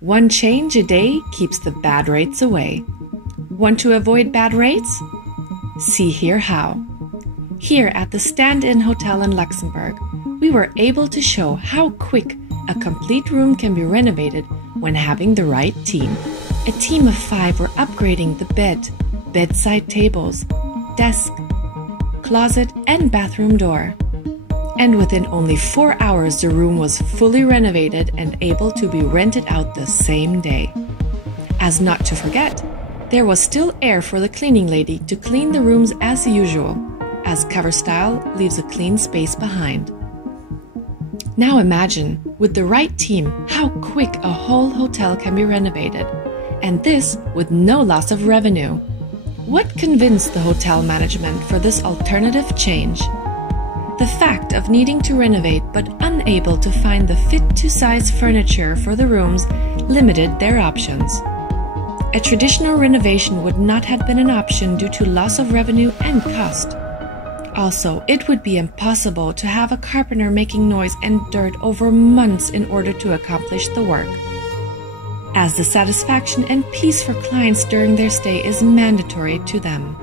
One change a day keeps the bad rates away. Want to avoid bad rates? See here how. Here at the Stand'Inn Hotel in Luxembourg, we were able to show how quick a complete room can be renovated when having the right team. A team of 5 were upgrading the bed, bedside tables, desk, closet and bathroom door. And within only 4 hours the room was fully renovated and able to be rented out the same day. As not to forget, there was still air for the cleaning lady to clean the rooms as usual, as Styl leaves a clean space behind. Now imagine, with the right team, how quick a whole hotel can be renovated, and this with no loss of revenue. What convinced the hotel management for this alternative change? The fact of needing to renovate but unable to find the fit-to-size furniture for the rooms limited their options. A traditional renovation would not have been an option due to loss of revenue and cost. Also, it would be impossible to have a carpenter making noise and dirt over months in order to accomplish the work, as the satisfaction and peace for clients during their stay is mandatory to them.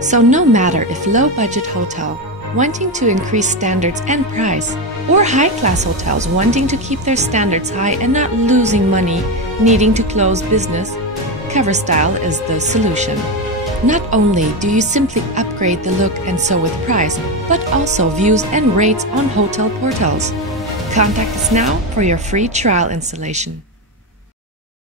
So no matter if low-budget hotel wanting to increase standards and price, or high-class hotels wanting to keep their standards high and not losing money needing to close business, Styl is the solution. Not only do you simply upgrade the look and so with price, but also views and rates on hotel portals. Contact us now for your free trial installation.